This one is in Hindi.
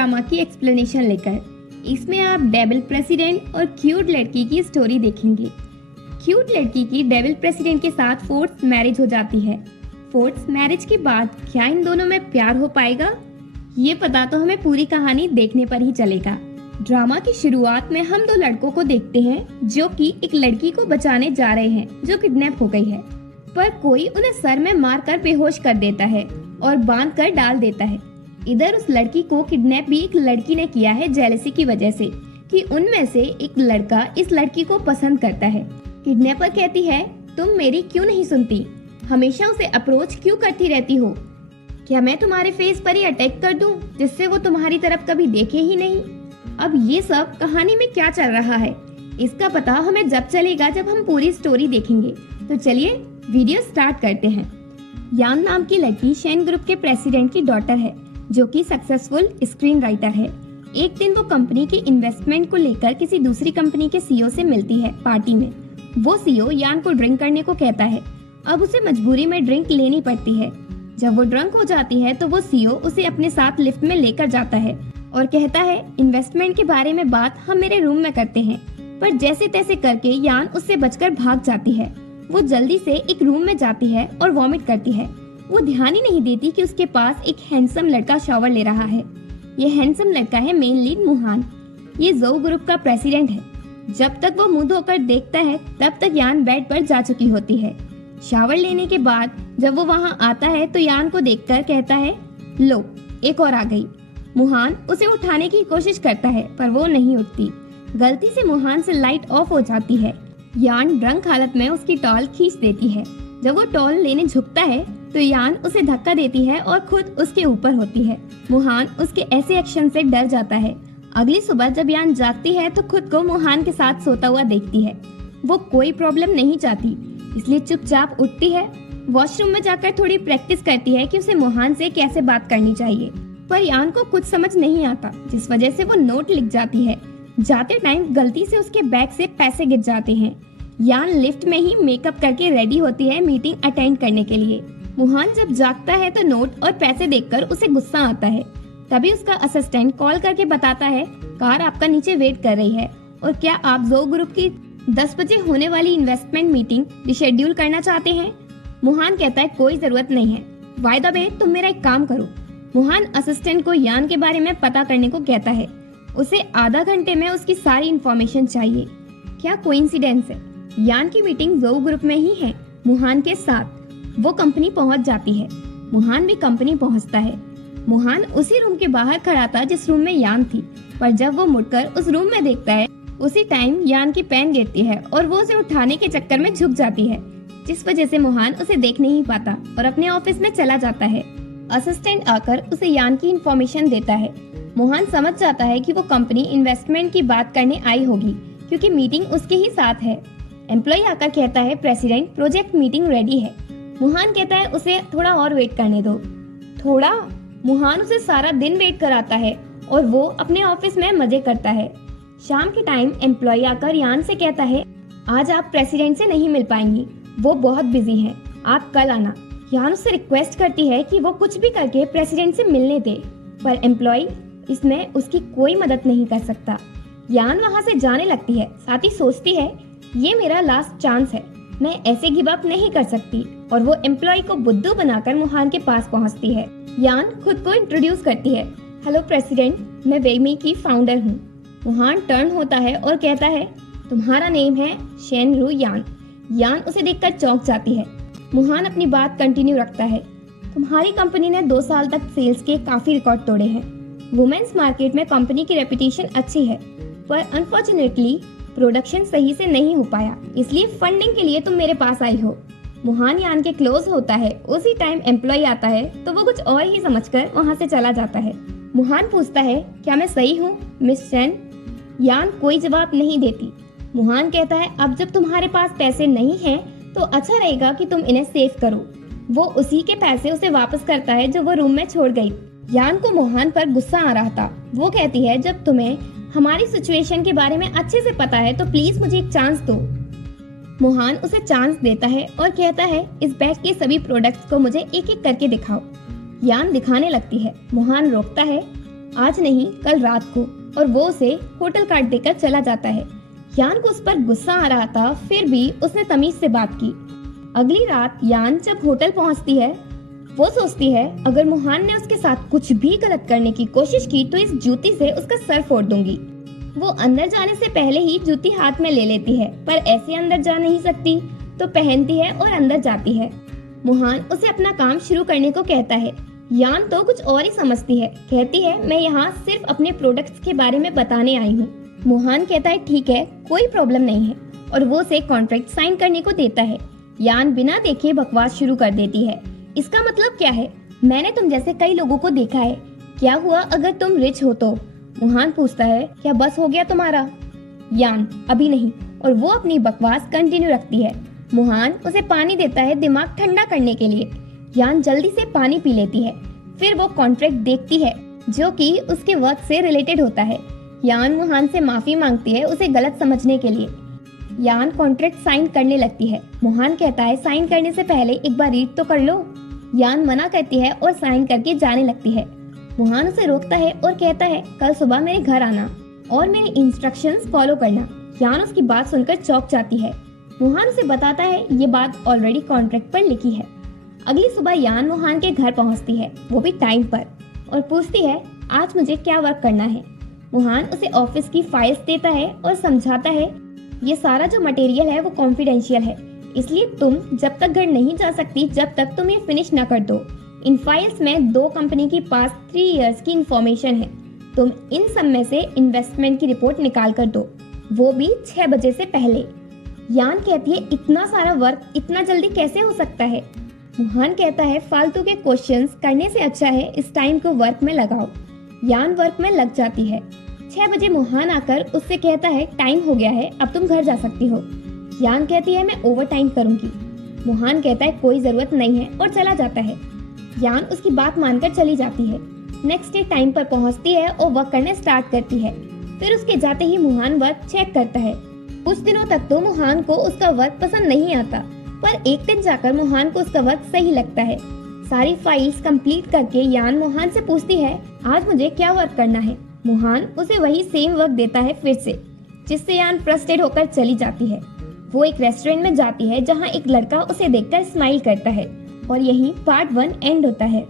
ड्रामा की एक्सप्लेनेशन लेकर। इसमें आप डेविल प्रेसिडेंट और क्यूट लड़की की स्टोरी देखेंगे। क्यूट लड़की की डेविल प्रेसिडेंट के साथ फोर्स मैरिज हो जाती है। फोर्स मैरिज के बाद क्या इन दोनों में प्यार हो पाएगा, ये पता तो हमें पूरी कहानी देखने पर ही चलेगा। ड्रामा की शुरुआत में हम दो लड़कों को देखते हैं जो कि एक लड़की को बचाने जा रहे हैं जो किडनैप हो गई है, पर कोई उन्हें सर में मारकर बेहोश कर देता है और बांध कर डाल देता है। इधर उस लड़की को किडनैप भी एक लड़की ने किया है जेलसी की वजह से कि उनमें से एक लड़का इस लड़की को पसंद करता है। किडनैपर कहती है, तुम मेरी क्यों नहीं सुनती, हमेशा उसे अप्रोच क्यों करती रहती हो? क्या मैं तुम्हारे फेस पर ही अटैक कर दूं जिससे वो तुम्हारी तरफ कभी देखे ही नहीं? अब ये सब कहानी में क्या चल रहा है, इसका पता हमें जब चलेगा जब हम पूरी स्टोरी देखेंगे। तो चलिए वीडियो स्टार्ट करते हैं। यान नाम की लड़की शेन ग्रुप के प्रेसिडेंट की डॉटर है जो कि सक्सेसफुल स्क्रीन राइटर है। एक दिन वो कंपनी के इन्वेस्टमेंट को लेकर किसी दूसरी कंपनी के सीईओ से मिलती है पार्टी में। वो सीईओ यान को ड्रिंक करने को कहता है। अब उसे मजबूरी में ड्रिंक लेनी पड़ती है। जब वो ड्रंक हो जाती है तो वो सीईओ उसे अपने साथ लिफ्ट में लेकर जाता है और कहता है, इन्वेस्टमेंट के बारे में बात हम मेरे रूम में करते हैं। पर जैसे तैसे करके यान उससे बचकर भाग जाती है। वो जल्दी से एक रूम में जाती है और वॉमिट करती है। वो ध्यान ही नहीं देती कि उसके पास एक हैंडसम लड़का शावर ले रहा है। ये हैंडसम लड़का है मेन लीड मुहान। ये जो ग्रुप का प्रेसिडेंट है। जब तक वो मुंह धोकर देखता है तब तक यान बेड पर जा चुकी होती है। शावर लेने के बाद जब वो वहाँ आता है तो यान को देखकर कहता है, लो एक और आ गई। मुहान उसे उठाने की कोशिश करता है पर वो नहीं उठती। गलती से मुहान से लाइट ऑफ हो जाती है। यान ड्रंक हालत में उसकी टॉल खींच देती है। जब वो टॉल लेने झुकता है तो यान उसे धक्का देती है और खुद उसके ऊपर होती है। मुहान उसके ऐसे एक्शन से डर जाता है। अगली सुबह जब यान जागती है तो खुद को मुहान के साथ सोता हुआ देखती है। वो कोई प्रॉब्लम नहीं चाहती, इसलिए चुपचाप उठती है। वॉशरूम में जाकर थोड़ी प्रैक्टिस करती है कि उसे मुहान से कैसे बात करनी चाहिए, पर यान को कुछ समझ नहीं आता, जिस वजह से वो नोट लिख जाती है। जाते टाइम गलती से उसके बैग से पैसे गिर जाते हैं। यान लिफ्ट में ही मेकअप करके रेडी होती है मीटिंग अटेंड करने के लिए। मुहान जब जागता है तो नोट और पैसे देखकर उसे गुस्सा आता है। तभी उसका असिस्टेंट कॉल करके बताता है, कार आपका नीचे वेट कर रही है और क्या आप जो ग्रुप की 10 बजे होने वाली इन्वेस्टमेंट मीटिंग रिशेड्यूल करना चाहते हैं? मुहान कहता है, कोई जरूरत नहीं है। बाय द वे तुम मेरा एक काम करो। मुहान असिस्टेंट को यान के बारे में पता करने को कहता है। उसे आधा घंटे में उसकी सारी इंफॉर्मेशन चाहिए। क्या कोइंसिडेंस है, यान की मीटिंग जो ग्रुप में ही है मुहान के साथ। वो कंपनी पहुंच जाती है। मुहान भी कंपनी पहुंचता है। मुहान उसी रूम के बाहर खड़ा था जिस रूम में यान थी, पर जब वो मुड़कर उस रूम में देखता है उसी टाइम यान की पेन गिरती है और वो उसे उठाने के चक्कर में झुक जाती है, जिस वजह से मुहान उसे देख नहीं पाता और अपने ऑफिस में चला जाता है। असिस्टेंट आकर उसे यान की इंफॉर्मेशन देता है। मुहान समझ जाता है कि वो कंपनी इन्वेस्टमेंट की बात करने आई होगी क्योंकि मीटिंग उसके ही साथ है। एम्प्लॉय आकर कहता है, प्रेसिडेंट प्रोजेक्ट मीटिंग रेडी है। मुहान कहता है, उसे थोड़ा और वेट करने दो। थोड़ा? मुहान उसे सारा दिन वेट कराता है और वो अपने ऑफिस में मजे करता है। शाम के टाइम एम्प्लॉय आकर यान से कहता है, आज आप प्रेसिडेंट से नहीं मिल पाएंगी, वो बहुत बिजी हैं, आप कल आना। यान उससे रिक्वेस्ट करती है कि वो कुछ भी करके प्रेसिडेंट से मिलने दे, पर एम्प्लॉय इसमें उसकी कोई मदद नहीं कर सकता। यान वहाँ से जाने लगती है, साथ ही सोचती है, ये मेरा लास्ट चांस है, मैं ऐसे गिव अप नहीं कर सकती, और वो एम्प्लॉय को बुद्धू बनाकर मुहान के पास पहुँचती है। यान खुद को इंट्रोड्यूस करती है, हेलो प्रेसिडेंट, मैं वेमी की फाउंडर हूँ। मुहान टर्न होता है और कहता है, तुम्हारा नेम है शेन रू यान। यान उसे देखकर चौंक जाती है। मुहान अपनी बात कंटिन्यू रखता है, तुम्हारी कंपनी ने 2 साल तक सेल्स के काफी रिकॉर्ड तोड़े हैं। वुमेन्स मार्केट में कंपनी की रेपुटेशन अच्छी है, पर अनफॉर्चुनेटली प्रोडक्शन सही से नहीं हो पाया, इसलिए फंडिंग के लिए तुम मेरे पास आई हो। मुहान यान के क्लोज होता है। उसी टाइम एम्प्लॉय आता है तो वो कुछ और ही समझकर वहाँ से चला जाता है। मुहान पूछता है, क्या मैं सही हूँ मिस शेन? यान कोई जवाब नहीं देती। मुहान कहता है, अब जब तुम्हारे पास पैसे नहीं हैं तो अच्छा रहेगा कि तुम इन्हें सेव करो। वो उसी के पैसे उसे वापस करता है जो वो रूम में छोड़ गई। यान को मुहान पर गुस्सा आ रहा था। वो कहती है, जब तुम्हें हमारी सिचुएशन के बारे में अच्छे से पता है तो प्लीज मुझे एक चांस दो। मुहान उसे चांस देता है और कहता है, इस बैग के सभी प्रोडक्ट्स को मुझे एक एक करके दिखाओ। यान दिखाने लगती है। मुहान रोकता है। आज नहीं कल रात को, और वो उसे होटल कार्ड देकर चला जाता है। यान को उस पर गुस्सा आ रहा था, फिर भी उसने तमीज से बात की। अगली रात यान जब होटल पहुंचती है, वो सोचती है अगर मोहन ने उसके साथ कुछ भी गलत करने की कोशिश की तो इस जूती से उसका सर फोड़ दूंगी। वो अंदर जाने से पहले ही जूती हाथ में ले लेती है, पर ऐसे अंदर जा नहीं सकती तो पहनती है और अंदर जाती है। मोहन उसे अपना काम शुरू करने को कहता है। यान तो कुछ और ही समझती है, कहती है मैं यहाँ सिर्फ अपने प्रोडक्ट्स के बारे में बताने आई हूँ। मोहन कहता है ठीक है, कोई प्रॉब्लम नहीं है, और वो उसे कॉन्ट्रैक्ट साइन करने को देता है। यान बिना देखे बकवास शुरू कर देती है। इसका मतलब क्या है? मैंने तुम जैसे कई लोगों को देखा है, क्या हुआ अगर तुम रिच हो तो? मोहन पूछता है क्या बस हो गया तुम्हारा? यान अभी नहीं, और वो अपनी बकवास कंटिन्यू रखती है। मोहन उसे पानी देता है दिमाग ठंडा करने के लिए। यान जल्दी से पानी पी लेती है, फिर वो कॉन्ट्रैक्ट देखती है जो कि उसके वर्क से रिलेटेड होता है। यान मोहन से माफी मांगती है उसे गलत समझने के लिए। यान कॉन्ट्रैक्ट साइन करने लगती है। मोहन कहता है साइन करने से पहले एक बार रीड तो कर लो। यान मना करती है और साइन करके जाने लगती है। मोहन उसे रोकता है और कहता है कल सुबह मेरे घर आना और मेरे इंस्ट्रक्शंस फॉलो करना। यान उसकी बात सुनकर चौंक जाती है। मोहन उसे बताता है ये बात ऑलरेडी कॉन्ट्रैक्ट पर लिखी है। अगली सुबह यान मोहन के घर पहुंचती है, वो भी टाइम पर, और पूछती है आज मुझे क्या वर्क करना है। मोहन उसे ऑफिस की फाइल्स देता है और समझाता है ये सारा जो मटेरियल है वो कॉन्फिडेंशियल है, इसलिए तुम जब तक घर नहीं जा सकती जब तक तुम ये फिनिश न कर दो। इन फाइल्स में 2 कंपनी की पास 3 इयर्स की इंफॉर्मेशन है। तुम इन सब में से इन्वेस्टमेंट की रिपोर्ट निकाल कर दो, वो भी 6 बजे से पहले। यान कहती है इतना सारा वर्क इतना जल्दी कैसे हो सकता है? मोहन कहता है फालतू के क्वेश्चंस करने से अच्छा है इस टाइम को वर्क में लगाओ। यान वर्क में लग जाती है। 6 बजे मोहन आकर उससे कहता है टाइम हो गया है, अब तुम घर जा सकती हो। यान कहती है मैं ओवर टाइम करूंगी। मोहन कहता है कोई जरूरत नहीं है और चला जाता है। यान उसकी बात मानकर चली जाती है। नेक्स्ट डे टाइम पर पहुंचती है और वर्क करने स्टार्ट करती है। फिर उसके जाते ही मोहन वर्क चेक करता है। कुछ दिनों तक तो मोहन को उसका वर्क पसंद नहीं आता, पर एक दिन जाकर मोहन को उसका वर्क सही लगता है। सारी फाइल्स कंप्लीट करके यान मोहन से पूछती है आज मुझे क्या वर्क करना है। मोहन उसे वही सेम वर्क देता है फिर से, जिससे यान फ्रस्ट्रेट होकर चली जाती है। वो एक रेस्टोरेंट में जाती है जहाँ एक लड़का उसे देखकर स्माइल करता है। और यही पार्ट 1 एंड होता है।